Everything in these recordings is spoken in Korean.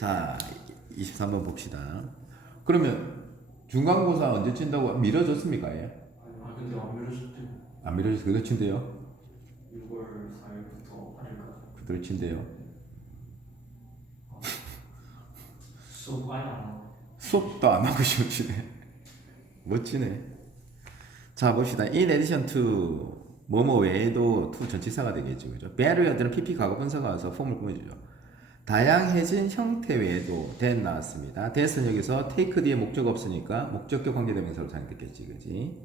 자, 23번 봅시다. 그러면 중간고사 언제 친다고 미뤄졌습니까? 예? 아 근데 안 미뤄졌대요. 안 미뤄져서 그대로 친대요? 6월 4일부터 8일까지. 그대로 친대요? 수업 아예 안 하고. 수업도 안 하고 싶으시네. 멋지네. 자, 봅시다. In addition to 뭐뭐 외에도 to 전치사가 되겠죠. 그죠? bear들은 PP 과거 분사가 와서 폼을 꾸며주죠. 다양해진 형태 외에도 that 나왔습니다. that은 여기서 take 뒤에 목적 없으니까 목적격 관계대명사로 사용됐겠지. 그지?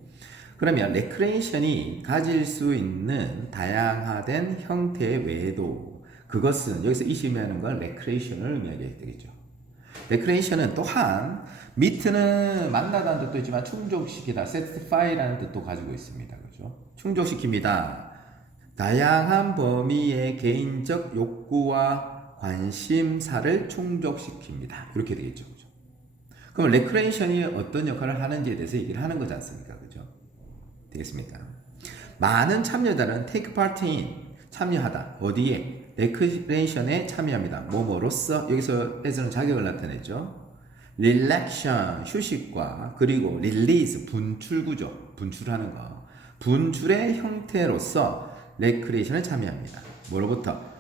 그러면 recreation이 가질 수 있는 다양화된 형태 외에도 그것은 여기서 의미하는 건 recreation을 의미하게 되겠죠. 레크레이션은 또한 미트는 만나다는 뜻도 있지만 충족시키다, satisfy라는 뜻도 가지고 있습니다. 그죠? 충족시킵니다. 다양한 범위의 개인적 욕구와 관심사를 충족시킵니다. 이렇게 되겠죠. 그죠? 그럼 레크레이션이 어떤 역할을 하는지에 대해서 얘기를 하는 거지 않습니까? 그죠? 되겠습니까? 많은 참여자는 take part in, 참여하다. 어디에? 레크레이션에 참여합니다. 뭐뭐로써 여기서 에서는 자격을 나타냈죠. 릴렉션 휴식과 그리고 릴리즈 분출구조 분출하는 거 분출의 형태로서 레크레이션에 참여합니다. 뭐로부터?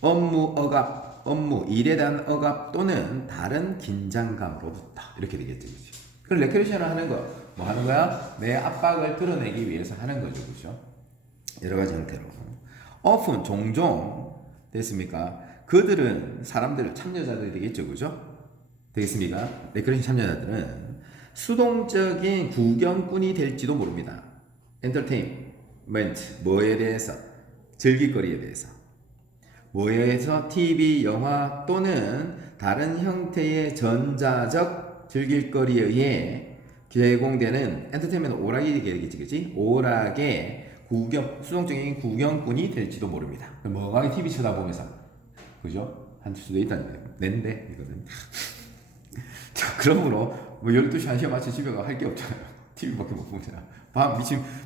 업무 억압 업무 일에 대한 억압 또는 다른 긴장감으로부터 이렇게 되겠죠. 그렇죠? 그럼 레크레이션을 하는 거 뭐 하는 거야? 내 압박을 드러내기 위해서 하는 거죠. 그렇죠? 여러 가지 형태로. often 종종 됐습니까? 그들은 사람들 참여자들이 되겠죠, 그죠? 되겠습니까? 레크레이션 참여자들은 수동적인 구경꾼이 될지도 모릅니다. entertainment 뭐에 대해서 즐길거리에 대해서 뭐에 대해서 TV, 영화 또는 다른 형태의 전자적 즐길거리에 의해 제공되는 엔터테인먼트 오락이 되겠지, 그지? 오락의 수동적인 구경꾼이 될지도 모릅니다. 멍하게 TV 쳐다보면서, 그죠? 한 수도 있다는 낸데, 이거는. 자, 그러므로, 뭐 12시, 1시에 맞춰 집에 가 할 게 없잖아요. TV밖에 못 보잖아.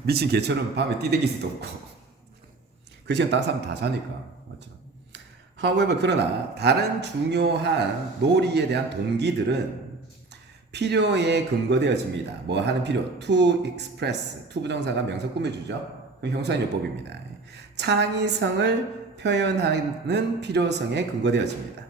미친 개처럼 밤에 뛰댕길 수도 없고. 그 시간 다른 사람 다 자니까. 맞죠? However, 그러나, 다른 중요한 놀이에 대한 동기들은 필요에 근거되어집니다. 뭐 하는 필요? To express. to 부정사가 명사 꾸며주죠. 형사인요법입니다. 창의성을 표현하는 필요성에 근거되어집니다.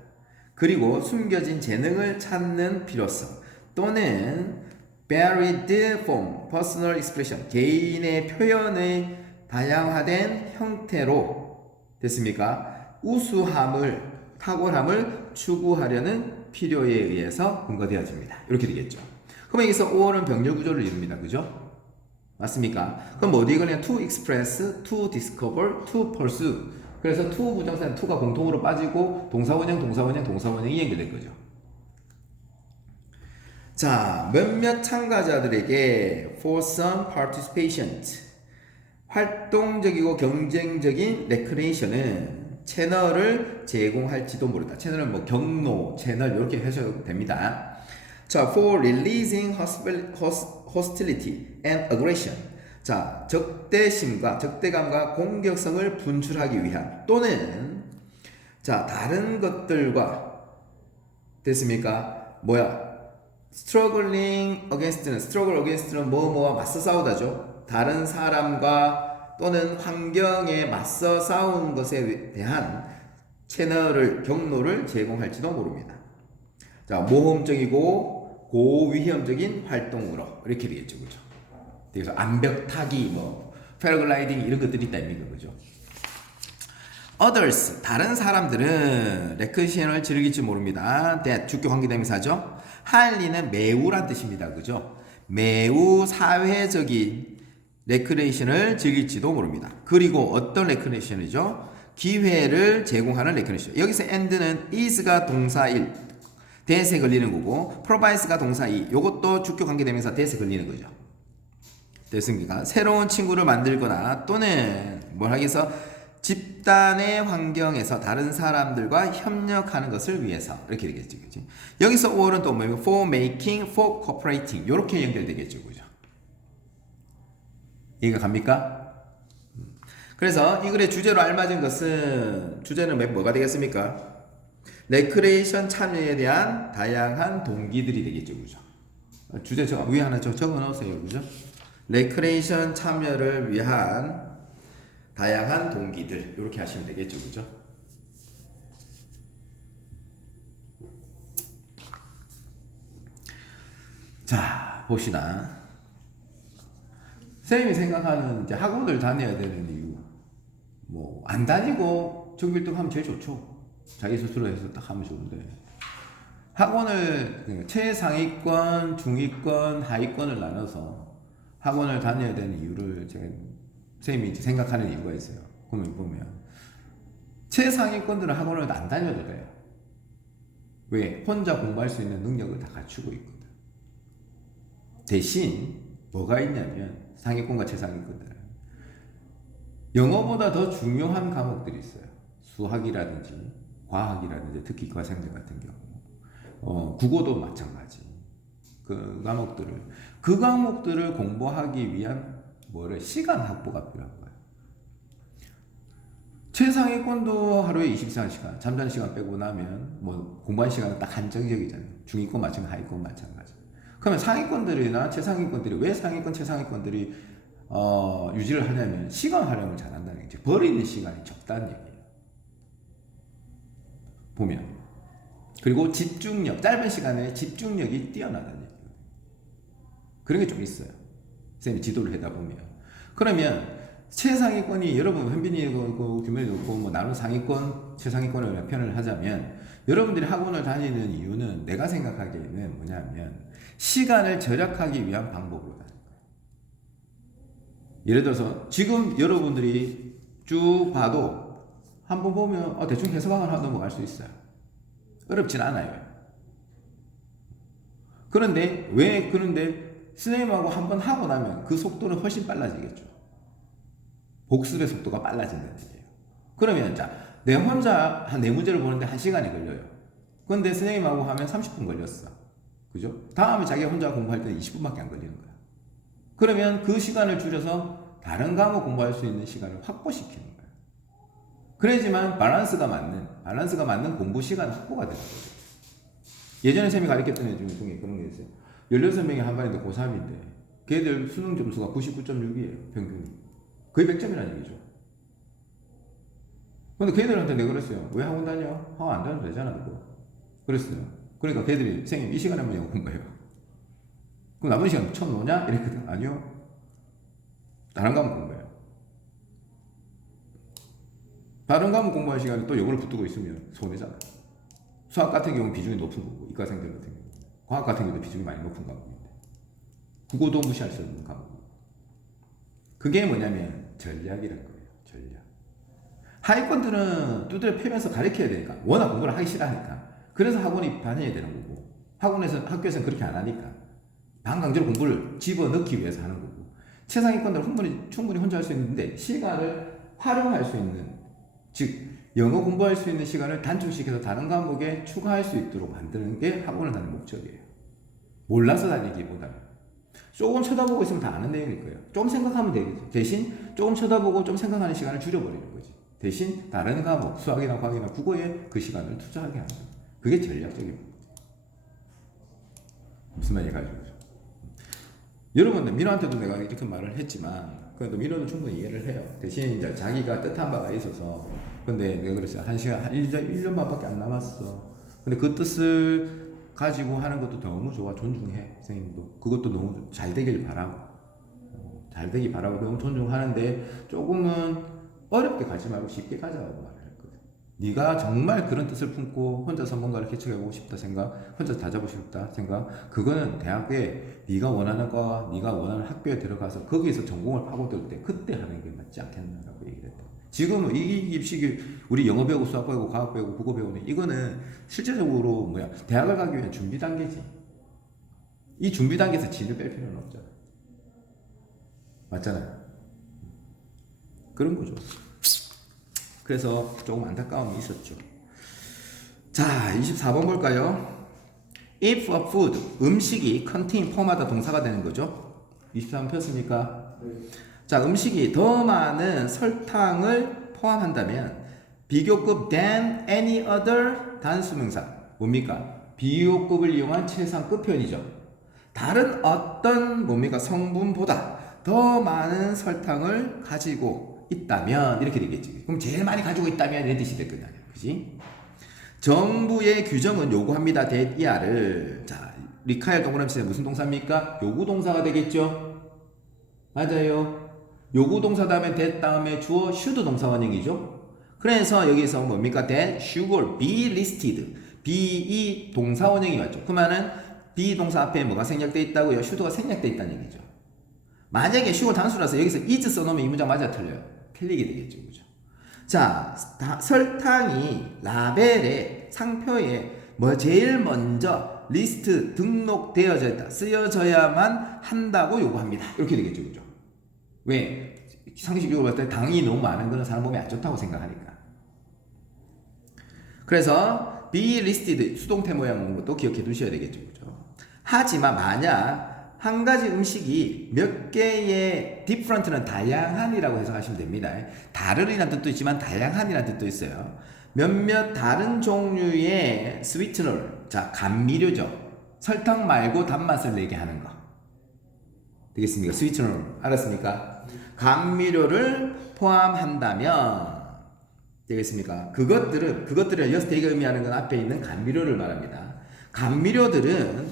그리고 숨겨진 재능을 찾는 필요성 또는 varied form, personal expression, 개인의 표현의 다양화된 형태로 됐습니까? 우수함을, 탁월함을 추구하려는 필요에 의해서 근거되어집니다. 이렇게 되겠죠. 그럼 여기서 5는 병렬 구조를 이룹니다. 그죠? 맞습니까? 그럼 어디에 걸리냐? to express, to discover, to pursue. 그래서 to 부정사는 to가 공통으로 빠지고 동사원형이 연결될 거죠. 자, 몇몇 참가자들에게 for some participants 활동적이고 경쟁적인 레크레이션은 채널을 제공할지도 모른다. 채널은 뭐 경로, 채널 이렇게 하셔도 됩니다. 자, for releasing hostility and aggression. 자, 적대감과 공격성을 분출하기 위한 또는 자, 다른 것들과 됐습니까? struggling against는 뭐뭐와 맞서 싸우다죠. 다른 사람과 또는 환경에 맞서 싸우는 것에 대한 경로를 제공할지도 모릅니다. 자, 모험적이고 고위험적인 활동으로 이렇게 되겠죠, 그죠? 그래서 암벽 타기, 패러글라이딩 이런 것들이 있다니까, 그죠? Others 다른 사람들은 레크레이션을 즐길지 모릅니다. that 주격 관계대명사죠. 할리는 매우란 뜻입니다, 그죠? 매우 사회적인 레크레이션을 즐길지도 모릅니다. 그리고 어떤 레크레이션이죠? 기회를 제공하는 레크레이션. 여기서 and는 is가 동사 1, that에 걸리는 거고 provide가 동사 2, 요것도 주격 관계대명사 that에 걸리는 거죠. 됐습니까? 새로운 친구를 만들거나 또는 뭘 하기 위해서 집단의 환경에서 다른 사람들과 협력하는 것을 위해서 이렇게 되겠죠. 그치? 여기서 or은 또 뭐예요? for making, for cooperating 이렇게 연결되겠죠. 그죠? 이해가 갑니까? 그래서 이 글의 주제로 알맞은 것은 주제는 뭐가 되겠습니까? 레크레이션 참여에 대한 다양한 동기들이 되겠죠, 그죠? 주제 위에 하나 적어 놓으세요, 그죠? 레크레이션 참여를 위한 다양한 동기들 이렇게 하시면 되겠죠, 그죠? 자, 봅시다. 선생님이 생각하는 이제 학원을 다녀야 되는 이유, 뭐 안 다니고 정규1등 하면 제일 좋죠. 자기 스스로 해서 딱 하면 좋은데 학원을 최상위권, 중위권, 하위권을 나눠서 학원을 다녀야 되는 이유를 제가 선생님이 이제 생각하는 이유가 있어요. 그러면 보면 최상위권들은 학원을 안 다녀도 돼요. 왜? 혼자 공부할 수 있는 능력을 다 갖추고 있거든. 대신 뭐가 있냐면 상위권과 최상위권들은 영어보다 더 중요한 과목들이 있어요. 수학이라든지 과학이라든지 특히 이과생들 같은 경우 국어도 마찬가지. 그 과목들을 공부하기 위한 시간 확보가 필요한 거예요. 최상위권도 하루에 24시간 잠자는 시간 빼고 나면 공부하는 시간은 딱 한정적이잖아요. 중위권 마찬가지, 하위권 마찬가지. 그러면 상위권들이나 최상위권들이 왜 상위권, 최상위권들이 유지를 하냐면 시간 활용을 잘한다는 얘기죠. 버리는 시간이 적다는 얘기예요. 보면 그리고 집중력, 짧은 시간에 집중력이 뛰어나다는 얘기예요. 그런 게 좀 있어요. 선생님이 지도를 하다 보면 그러면 최상위권이 여러분 현빈이고 규명이고 나는 상위권, 최상위권을 편을 하자면 여러분들이 학원을 다니는 이유는 내가 생각하기에는 뭐냐면 시간을 절약하기 위한 방법으로 다니는 거예요. 예를 들어서 지금 여러분들이 쭉 봐도 한번 보면 대충 해석을 하다 넘어갈 수 있어요. 어렵진 않아요. 그런데 선생님하고 한번 하고 나면 그 속도는 훨씬 빨라지겠죠. 복습의 속도가 빨라진다는 얘기예요. 그러면 내 혼자 한 4문제를 보는데 1시간이 걸려요. 그런데 선생님하고 하면 30분 걸렸어. 그죠? 다음에 자기 혼자 공부할 때는 20분밖에 안 걸리는 거야. 그러면 그 시간을 줄여서 다른 과목 공부할 수 있는 시간을 확보시키는 거예요. 그래야지만 밸런스가 맞는 공부 시간 확보가 되는 거죠. 예전에 쌤이 가르쳤던 애 중에 그런 게 있어요. 16명이 한 반인데 고3인데 걔들 수능 점수가 99.6이에요. 평균이. 거의 100점이라는 얘기죠. 근데 걔들한테 내가 그랬어요. 왜 학원 다녀? 학원 안 다녀도 되잖아, 그거. 그랬어요. 그러니까 걔들이 선생님 이 시간에만 영어 공부해요. 그럼 남은 시간 처음 노냐? 이랬거든. 아니요. 다른 과목 공부해요. 다른 과목 공부할 시간에 또 영어를 붙들고 있으면 손해잖아요. 수학 같은 경우는 비중이 높은 거고, 이과생들 같은 경우. 과학 같은 경우도 비중이 많이 높은 과목인데. 국어도 무시할 수 없는 과목. 그게 뭐냐면 전략이란 거예요. 전략. 하위권들은 두드려 패면서 가르쳐야 되니까. 워낙 공부를 하기 싫어하니까. 그래서 학원이 다녀야 되는 거고. 학교에서는 그렇게 안 하니까. 반강제로 공부를 집어넣기 위해서 하는 거고. 최상위권들은 충분히 혼자 할 수 있는데 시간을 활용할 수 있는, 즉 영어 공부할 수 있는 시간을 단축시켜서 다른 과목에 추가할 수 있도록 만드는 게 학원을 다니는 목적이에요. 몰라서 다니기보다는 조금 쳐다보고 있으면 다 아는 내용일 거예요. 좀 생각하면 되겠죠. 대신 조금 쳐다보고 좀 생각하는 시간을 줄여버리는 거지. 대신 다른 과목, 수학이나 과학이나 국어에 그 시간을 투자하게 하는 거예요. 그게 전략적인 거예요. 무슨 말인지 가지고. 여러분들 민호한테도 내가 이렇게 말을 했지만 그래도 민호는 충분히 이해를 해요. 대신 이제 자기가 뜻한 바가 있어서. 근데 내가 그랬어요. 한 1년 반밖에 안 남았어. 근데 그 뜻을 가지고 하는 것도 너무 좋아. 존중해. 선생님도. 그것도 너무 잘 되길 바라고. 잘 되길 바라고 너무 존중하는데 조금은 어렵게 가지 말고 쉽게 가자고 말을 했거든. 네가 정말 그런 뜻을 품고 혼자서 뭔가를 개척해보고 싶다 생각, 혼자서 다잡고 싶다 생각, 그거는 대학에 네가 원하는 과, 네가 원하는 학교에 들어가서 거기에서 전공을 파고들 때 그때 하는 게 맞지 않겠나라고 얘기를 했다. 지금은 이 입시기 우리 영어 배우고 수학 배우고 과학 배우고 국어 배우는 이거는 실제적으로 대학을 가기 위한 준비 단계지. 이 준비 단계에서 진을 뺄 필요는 없잖아. 맞잖아요. 그런 거죠. 그래서 조금 안타까움이 있었죠. 자, 24번 볼까요? If a food, 음식이 contain 폼하다 동사가 되는 거죠. 23번 폈습니까? 네. 자, 음식이 더 많은 설탕을 포함한다면 비교급 than any other 단수명사. 뭡니까? 비교급을 이용한 최상급 표현이죠. 다른 어떤 뭡니까? 성분보다 더 많은 설탕을 가지고 있다면 이렇게 되겠지. 그럼 제일 많이 가지고 있다면 이런 뜻이 될 거다. 그지? 정부의 규정은 요구합니다. that 이하를. 자, 리카엘 동그라미 무슨 동사입니까? 요구 동사가 되겠죠? 맞아요. 요구 동사 다음에 that 다음에 주어 should 동사 원형이죠. 그래서 여기서 뭡니까? that should be listed. be 동사 원형이 맞죠. 그러면은 be 동사 앞에 뭐가 생략되어 있다고요? should가 생략되어 있다는 얘기죠. 만약에 should 단수라서 여기서 is 써놓으면 이 문장 맞아 틀려요? 틀리게 되겠죠. 그죠? 자, 설탕이 라벨에 상표에 뭐 제일 먼저 리스트 등록되어져 있다. 쓰여져야만 한다고 요구합니다. 이렇게 되겠죠. 그죠? 왜? 상식적으로 봤을 때 당이 너무 많은 거는 사람 몸에 안 좋다고 생각하니까. 그래서 be listed 수동태 모양인 것도 기억해 두셔야 되겠죠. 그죠? 하지만 만약 한 가지 음식이 몇 개의 different는 다양한이라고 해석하시면 됩니다. 다르리란 뜻도 있지만 다양한이란 뜻도 있어요. 몇몇 다른 종류의 스위트너, 자 감미료죠. 설탕 말고 단맛을 내게 하는 거. 되겠습니까? 스위트너 알았습니까? 감미료를 포함한다면 되겠습니까? 그것들을 여기서 대가 의미하는 건 앞에 있는 감미료를 말합니다. 감미료들은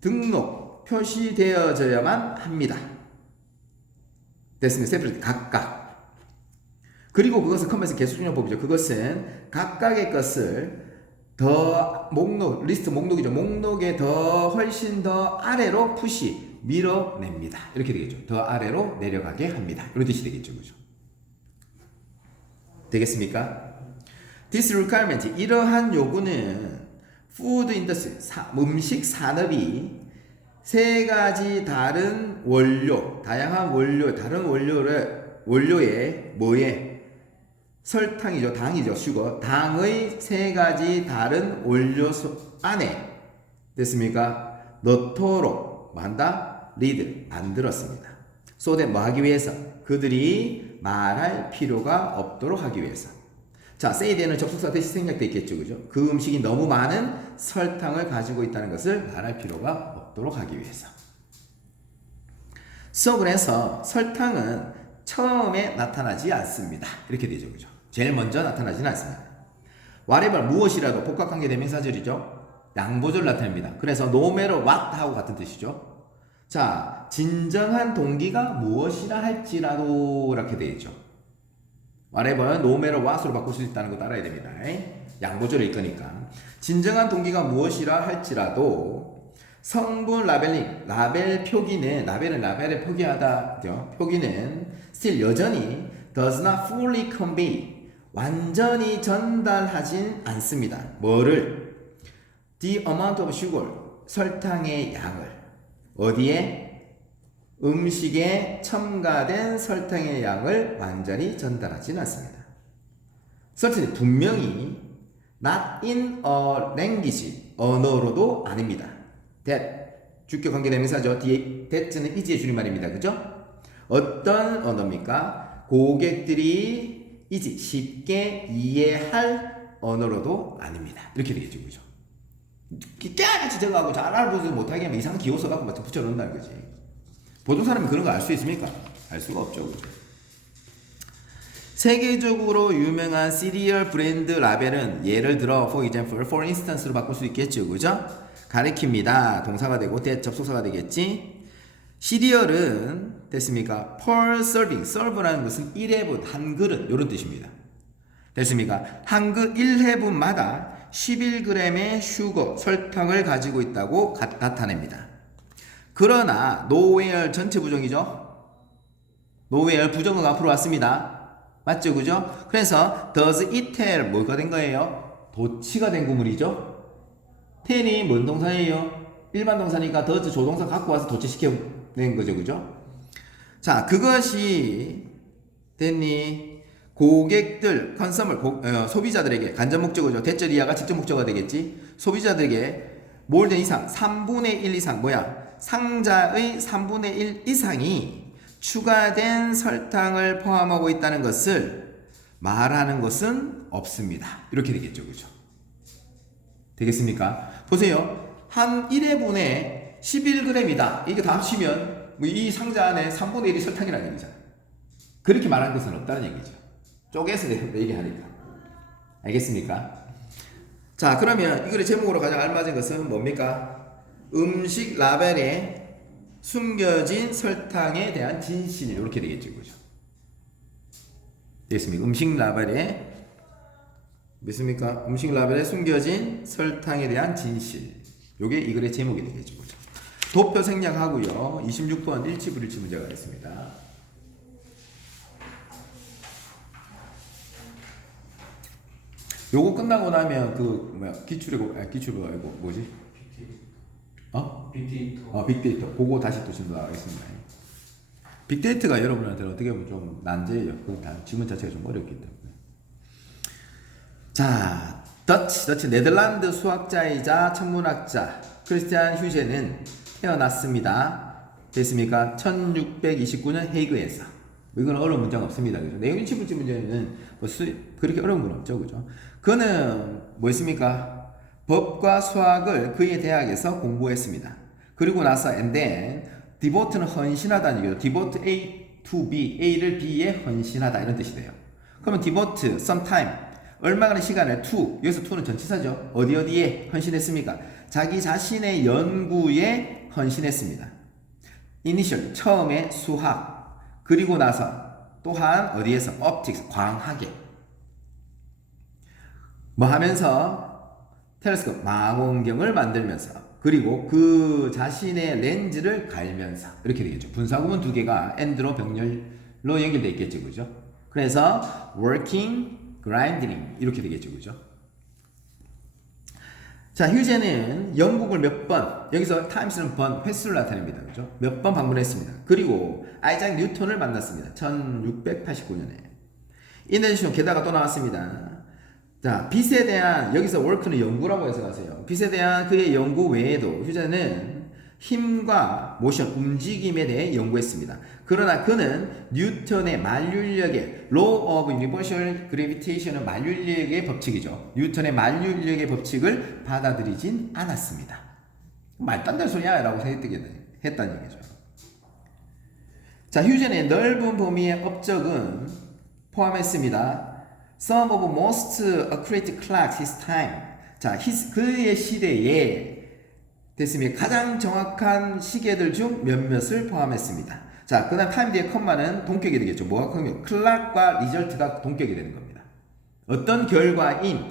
등록 표시되어져야만 합니다. 됐습니다. 세프레트 각각. 그리고 그것은 컴퓨터 개수준용법이죠. 그것은 각각의 것을 더 리스트 목록이죠. 목록에 더 훨씬 더 아래로 푸시 밀어냅니다. 이렇게 되겠죠. 더 아래로 내려가게 합니다. 이런 뜻이 되겠죠. 그죠? 되겠습니까? This requirement, 이러한 요구는 food industry, 음식 산업이 세 가지 다른 원료, 다양한 원료, 다른 원료의 뭐에 설탕이죠, 당이죠, 슈거, 당의 세 가지 다른 원료 안에 됐습니까? 넣도록 뭐한다? 리드 만들었습니다. so that 뭐 하기 위해서? 그들이 말할 필요가 없도록 하기 위해서. 자, say that는 접속사 대신 생략돼 있겠죠, 그죠? 그 음식이 너무 많은 설탕을 가지고 있다는 것을 말할 필요가 없도록 하기 위해서. so 그래서 설탕은 처음에 나타나지 않습니다. 이렇게 되죠, 그죠? 제일 먼저 나타나지는 않습니다. whatever 무엇이라도 복합관계 대명사절이죠. 양보절 나타냅니다. 그래서 no matter what 하고 같은 뜻이죠. 자, 진정한 동기가 무엇이라 할지라도 이렇게 되겠죠. whatever, no matter what으로 바꿀 수 있다는 거 알아야 됩니다. 양보절일 거니까. 진정한 동기가 무엇이라 할지라도 성분 라벨링, 라벨 표기는, 라벨을 표기하다죠. 표기는 still 여전히 does not fully convey, 완전히 전달하진 않습니다. 뭐를? The amount of sugar, 설탕의 양을. 어디에? 음식에 첨가된 설탕의 양을 완전히 전달하지는 않습니다. certainly 분명히 not in a language, 언어로도 아닙니다. that 주격 관계 대명사죠. 뒤에 that는 is의 줄임말입니다. 그죠? 어떤 언어입니까? 고객들이 이제 쉽게 이해할 언어로도 아닙니다. 이렇게 되겠죠. 그죠? 깨알같이 적어가고 잘 알아보지 못하게 하면 이상한 기호 써갖고 막 붙여놓는다는 거지. 보통 사람이 그런 거 알 수 있습니까? 알 수가 없죠. 그죠? 세계적으로 유명한 시리얼 브랜드 라벨은 예를 들어 for example, for instance로 바꿀 수 있겠죠. 그죠? 가리킵니다. 동사가 되고 접속사가 되겠지. 시리얼은 됐습니까? per serving, serve라는 것은 1회분, 한 그릇 이런 뜻입니다. 됐습니까? 한 그릇 1회분마다 11g의 슈거, 설탕을 가지고 있다고 나타냅니다. 그러나 nowhere 전체 부정이죠. nowhere 부정은 앞으로 왔습니다. 맞죠? 그죠? 그래서 does it tell 뭐가 된 거예요? 도치가 된 구문이죠. tell이 뭔 동사예요? 일반 동사니까 does 조동사 갖고 와서 도치시켜낸 거죠. 그죠? 자, 그것이 됐니? 고객들, 컨서머, 소비자들에게 간접 목적어죠. 대절 이하가 직접 목적어가 되겠지. 소비자들에게 more than 이상, 3분의 1 이상 뭐야? 상자의 3분의 1 이상이 추가된 설탕을 포함하고 있다는 것을 말하는 것은 없습니다. 이렇게 되겠죠. 그죠? 되겠습니까? 보세요. 한 1회분에 11g이다. 이게 다 합치면 뭐이 상자 안에 3분의 1이 설탕이라는 얘기잖아요. 그렇게 말하는 것은 없다는 얘기죠. 쪼개서 얘기하니까. 알겠습니까? 자, 그러면 이 글의 제목으로 가장 알맞은 것은 뭡니까? 음식 라벨에 숨겨진 설탕에 대한 진실. 이렇게 되겠죠. 그죠? 되겠습니까? 음식 라벨에 믿습니까? 음식 라벨에 숨겨진 설탕에 대한 진실. 요게 이 글의 제목이 되겠죠. 그죠? 도표 생략하고요. 26번 일치불일치 문제가 있습니다. 요거 끝나고 나면 그 뭐야 기출이 아니고 뭐지? 어? 빅데이터. 빅데이터. 그거 다시 또 진행하겠습니다. 빅데이터가 여러분한테는 어떻게 보면 좀 난제예요. 그 지문 자체가 좀 어렵기 때문에. 자, 더치 네덜란드 수학자이자 천문학자 크리스티안 휴제는 태어났습니다. 됐습니까? 1629년 헤이그에서. 이건 어려운 문제가 없습니다. 그죠? 내용 일치불치 문제는 뭐 그렇게 어려운 건 없죠. 그죠? 그는 뭐 있습니까? 법과 수학을 그의 대학에서 공부했습니다. 그리고 나서 and then devote는 헌신하다는 얘기죠. devote A to B, A를 B에 헌신하다 이런 뜻이 돼요. 그러면 devote sometime 얼마간의 시간을 to, 여기서 to는 전치사죠. 어디에 헌신했습니까? 자기 자신의 연구에 헌신했습니다. initial 처음에 수학, 그리고 나서 또한 어디에서 optics 광학에 뭐 하면서 텔레스콥 망원경을 만들면서 그리고 그 자신의 렌즈를 갈면서 이렇게 되겠죠. 분사구문 두 개가 and로 병렬로 연결되어 있겠죠. 그죠? 그래서 working, grinding 이렇게 되겠죠. 그죠? 자, 휴제는 영국을 몇 번, 여기서 times는 번, 횟수를 나타냅니다. 그죠? 몇 번 방문했습니다. 그리고 아이작 뉴턴을 만났습니다. 1689년에. 인더네시아 게다가 또 나왔습니다. 자, 빛에 대한, 여기서 work는 연구라고 해석하세요. 빛에 대한 그의 연구 외에도 휴제는 힘과 모션, 움직임에 대해 연구했습니다. 그러나 그는 뉴턴의 만륜력의 Law of Universal Gravitation은 만륜력의 법칙이죠. 뉴턴의 만륜력의 법칙을 받아들이진 않았습니다. 말도 안 되는 소리야 라고 했다는 얘기죠. 자, 휴전의 넓은 범위의 업적은 포함했습니다. Some of most accurate clocks his time. 자, 그의 시대에 됐습니다. 가장 정확한 시계들 중 몇몇을 포함했습니다. 자, 그 다음 타임 뒤에 컴마는 동격이 되겠죠. 뭐가 동격? 클락과 리절트가 동격이 되는 겁니다. 어떤 결과인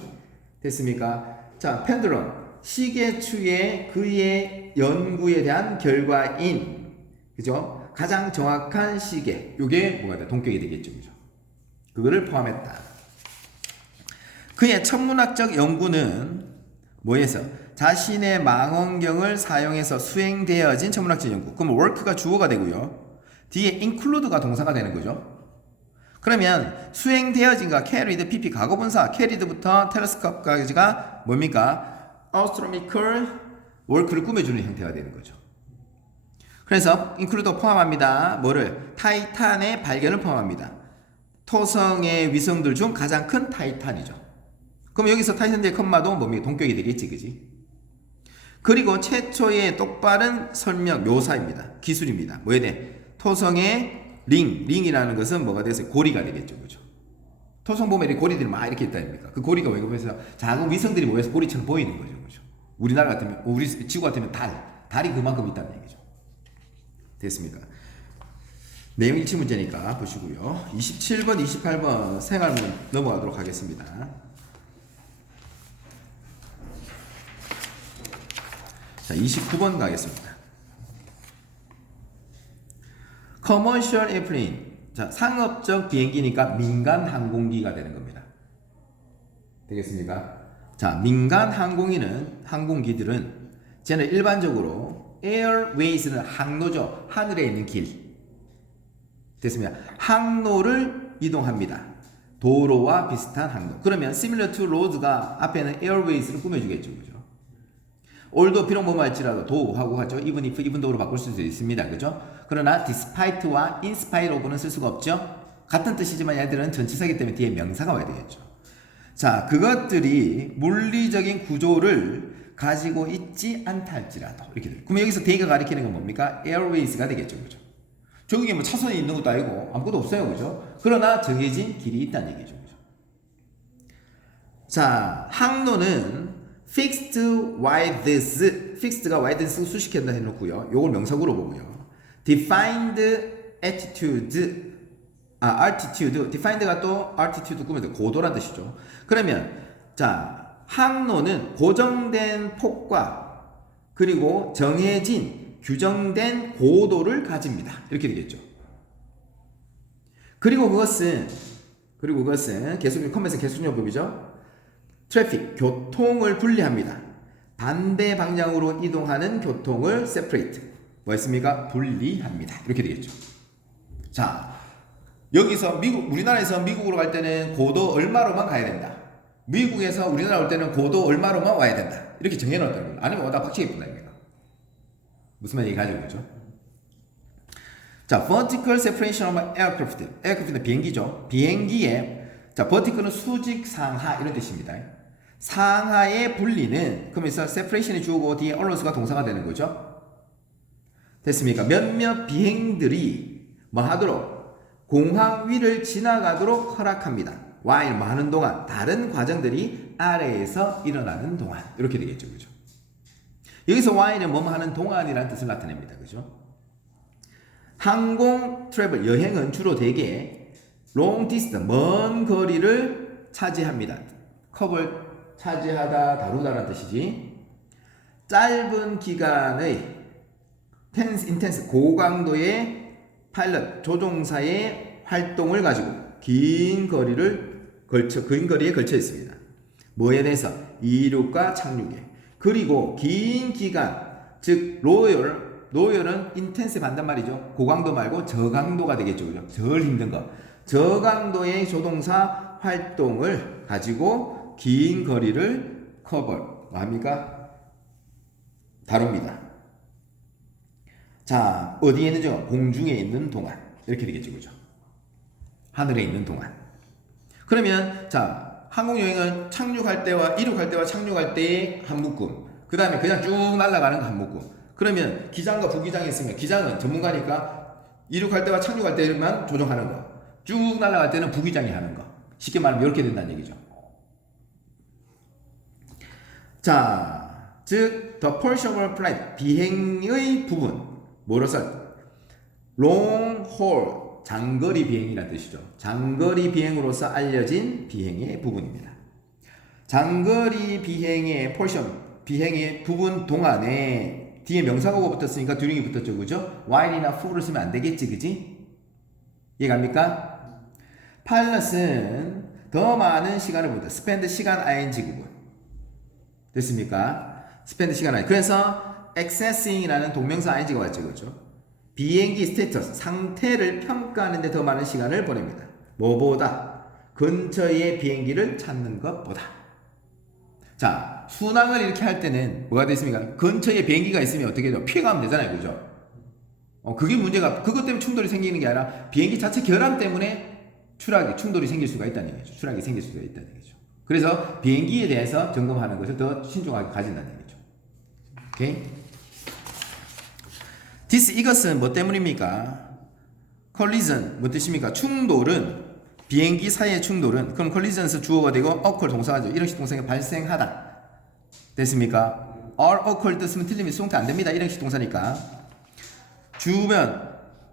됐습니까? 자, 펜드럼 시계추의 그의 연구에 대한 결과인 그죠? 가장 정확한 시계 요게 뭐가 돼? 동격이 되겠죠. 그죠? 그거를 포함했다. 그의 천문학적 연구는 뭐에서? 자신의 망원경을 사용해서 수행되어진 천문학적 연구. 그럼 work가 주어가 되고요. 뒤에 include가 동사가 되는 거죠. 그러면 수행되어진과 carried, pp 과거분사, carried부터 telescope까지가 뭡니까? astronomical work를 꾸며주는 형태가 되는 거죠. 그래서 include 포함합니다. 뭐를? 타이탄의 발견을 포함합니다. 토성의 위성들 중 가장 큰 타이탄이죠. 그럼 여기서 타이탄 뒤에 컴마도 뭡니까? 동격이 되겠지, 그지? 그리고 최초의 똑바른 설명, 묘사입니다. 기술입니다. 뭐에 대해? 토성의 링이라는 것은 뭐가 되겠어요? 고리가 되겠죠, 그죠? 토성 보면 고리들이 막 이렇게 있다니까. 그 고리가 왜 그러면서 작은 위성들이 모여서 고리처럼 보이는 거죠, 그죠? 우리나라 같으면, 우리 지구 같으면 달이 그만큼 있다는 얘기죠. 됐습니까? 내용 일치 문제니까 보시고요. 27번, 28번 생활문 넘어가도록 하겠습니다. 자, 29번 가겠습니다. Commercial airplane. 자, 상업적 비행기니까 민간 항공기가 되는 겁니다. 되겠습니까? 자, 민간 항공기들은 쟤는 일반적으로 airways는 항로죠. 하늘에 있는 길. 됐습니다. 항로를 이동합니다. 도로와 비슷한 항로. 그러면 similar to road가 앞에는 airways를 꾸며주겠죠. 그죠? 올도 비록 뭐뭐 할지라도 도하고 하죠. even if, even though로 바꿀 수도 있습니다. 그죠? 그러나 despite와 in spite of는 쓸 수가 없죠. 같은 뜻이지만 얘들은 전치사이기 때문에 뒤에 명사가 와야 되겠죠. 자, 그것들이 물리적인 구조를 가지고 있지 않다 할지라도 이렇게 돼요. 그럼 여기서 they가 가리키는 건 뭡니까? airways가 되겠죠. 그죠? 저기 뭐 차선이 있는 것도 아니고 아무것도 없어요. 그죠? 그러나 정해진 길이 있다는 얘기죠. 그죠? 자, 항로는 fixed width, fixed가 width 수식한다 해놓고요. 요걸 명사구로 보고요. defined altitude, defined가 또 altitude 꾸며도 고도란 뜻이죠. 그러면 자, 항로는 고정된 폭과 그리고 정해진 규정된 고도를 가집니다. 이렇게 되겠죠. 그리고 그것은 계속 컴퓨터 계속요법이죠. 트래픽, 교통을 분리합니다. 반대 방향으로 이동하는 교통을 separate, 뭐였습니까? 분리합니다. 이렇게 되겠죠. 자, 여기서 우리나라에서 미국으로 갈 때는 고도 얼마로만 가야 된다. 미국에서 우리나라 올 때는 고도 얼마로만 와야 된다. 이렇게 정해놓았다는 거예요. 아니면 나 박치기 뿐다 이거. 무슨 말 얘기하죠, 그죠? 자, vertical separation of aircraft. aircraft는 비행기죠. 비행기에 자, vertical은 수직 상하 이런 뜻입니다. 상하의 분리는 그러면서 separation이 주어고 뒤에 allowance가 동사가 되는 거죠. 됐습니까? 몇몇 비행들이 뭐 하도록 공항 위를 지나가도록 허락합니다. while 뭐 하는 동안 다른 과정들이 아래에서 일어나는 동안 이렇게 되겠죠. 그죠? 여기서 while은 뭐 하는 동안이라는 뜻을 나타냅니다. 그죠? 항공 트래블 여행은 주로 대개 long distance 먼 거리를 차지합니다. 컵을 차지하다 다루다라는 뜻이지. 짧은 기간의 intense 고강도의 파일럿 조종사의 활동을 가지고 긴 거리에 걸쳐 있습니다. 뭐에 대해서? 이륙과 착륙에. 그리고 긴 기간, 즉 로열은 인텐스 반단 말이죠. 고강도 말고 저강도가 되겠죠. 그죠? 덜 힘든 거. 저강도의 조종사 활동을 가지고 긴 거리를 커버, 뭐합니까? 다룹니다. 자, 어디에 있는죠? 공중에 있는 동안. 이렇게 되겠죠. 그죠? 하늘에 있는 동안. 그러면, 자, 항공여행은 착륙할 때와 이륙할 때와 착륙할 때의 한 묶음. 그 다음에 그냥 쭉 날아가는 거 한 묶음. 그러면 기장과 부기장이 있으면 기장은 전문가니까 이륙할 때와 착륙할 때만 조정하는 거. 쭉 날아갈 때는 부기장이 하는 거. 쉽게 말하면 이렇게 된다는 얘기죠. 자, 즉 the portion of flight 비행의 부분 뭐로서 long haul 장거리 비행이라는 뜻이죠. 장거리 비행으로서 알려진 비행의 부분입니다. 장거리 비행의 portion 비행의 부분 동안에 뒤에 명사고가 붙었으니까 during이 붙었죠. 그죠? while이나 for를 쓰면 안 되겠지. 그지? 이해갑니까? 파일럿은 더 많은 시간을 보다 spend 시간 ing 구분 됐습니까? spend 시간 ing 그래서 accessing이라는 동명사 ing가 왔죠. 그죠? 비행기 스테이터스 상태를 평가하는 데 더 많은 시간을 보냅니다. 뭐보다? 근처의 비행기를 찾는 것보다. 자, 순항을 이렇게 할 때는 뭐가 되겠습니까? 근처에 비행기가 있으면 어떻게 해요? 피해가면 되잖아요. 그죠? 그게 문제가, 그것 때문에 충돌이 생기는 게 아니라 비행기 자체 결함 때문에 충돌이 생길 수가 있다는 얘기죠. 추락이 생길 수가 있다는 얘기죠. 그래서 비행기에 대해서 점검하는 것을 더 신중하게 가진다는 얘기죠. 오케이? 이것은 뭐 때문입니까? collision, 뭐 뜻입니까? 충돌은, 비행기 사이의 충돌은, 그럼 collision에서 주어가 되고, occur 동사가죠. 이런 식 동사가 발생하다. 됐습니까? all occur 뜻으면 틀리면 수동태 안 됩니다. 이런 식 동사니까.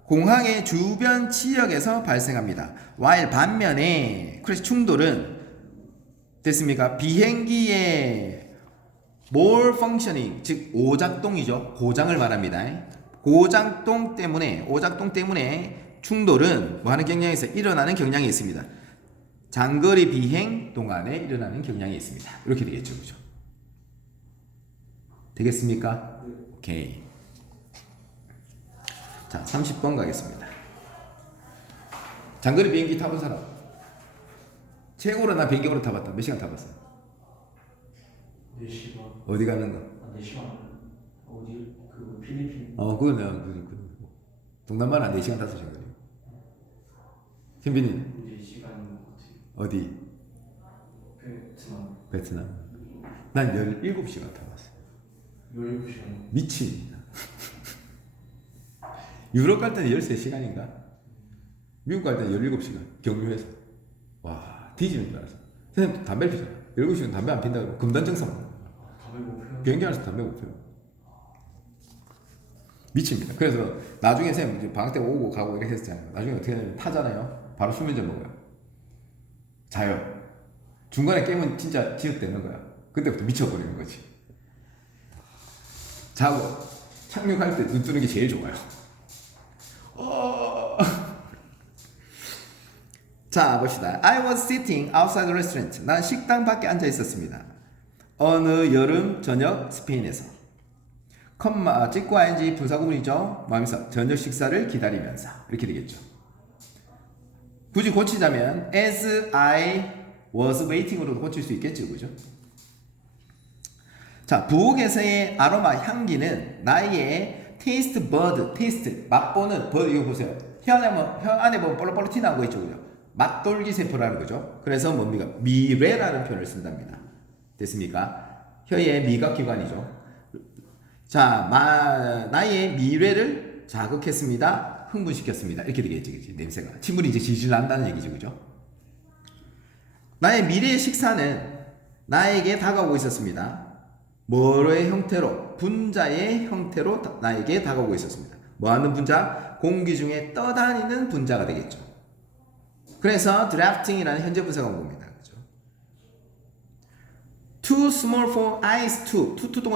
공항의 주변 지역에서 발생합니다. while 반면에, 그래서 충돌은, 됐습니까? 비행기의 more functioning, 즉, 오작동이죠. 고장을 말합니다. 오작동 때문에 충돌은 뭐 하는 경향이 있어요? 일어나는 경향이 있습니다. 장거리 비행 동안에 일어나는 경향이 있습니다. 이렇게 되겠죠. 그죠? 되겠습니까? 오케이. 자, 30번 가겠습니다. 장거리 비행기 타본 사람. 최고로 나 비행기 오래 타봤다. 몇 시간 타봤어? 4시간. 어디 가는 거? 4시간. 어디? 그 필리핀. 그거는 동남아는 4시간 타서 장거리. 현빈이는 이제 시간인 것 같아요. 어디? 베트남 베트남. 난 17시간 타봤어. 17시간. 미친. 유럽 갈 때는 13시간인가? 미국 갈 때는 17시간. 경유해서. 와, 뒤지는 줄 알았어. 선생님 담배 피잖아. 17시간 담배 안 핀다고 금단증상. 담배 못 피워. 비행기 안에서 담배 못 피워. 미칩니다. 그래서 나중에 선생님 이제 방학 때 오고 가고 이렇게 했잖아요. 나중에 어떻게 하냐면 타잖아요. 바로 수면제 먹어요. 자요. 중간에 깨면 진짜 지읒되는 거야. 그때부터 미쳐버리는 거지. 자고 착륙할 때 눈 뜨는 게 제일 좋아요. 자, 봅시다. I was sitting outside the restaurant. 난 식당 밖에 앉아 있었습니다. 어느 여름 저녁 스페인에서. 컴마 찍고 ing 분사구문이죠. 마음에서 저녁 식사를 기다리면서 이렇게 되겠죠. 굳이 고치자면 as I was waiting으로도 고칠 수 있겠죠, 그죠? 자, 부엌에서의 아로마 향기는 나의 테이스트 버드, 테이스트 맛보는 버드 이거 보세요. 혀 안에 보면 볼록볼록 튀어나온 거 있죠, 그죠? 맛돌기 세포라는 거죠. 그래서 뭡니까? 미뢰라는 표현을 쓴답니다. 됐습니까? 혀의 미각기관이죠. 자, 나의 미뢰를 자극했습니다. 흥분시켰습니다. 이렇게 되겠지, 그치? 냄새가. 침물이 이제 질질 난다는 얘기죠, 그죠? 나의 미래의 식사는 나에게 다가오고 있었습니다. 뭐의 형태로? 분자의 형태로 나에게 다가오고 있었습니다. 뭐 하는 분자? 공기 중에 떠다니는 분자가 되겠죠. 그래서 drafting이라는 현재 분사가 온 겁니다. 그죠? Too small for eyes to. 투 동그라미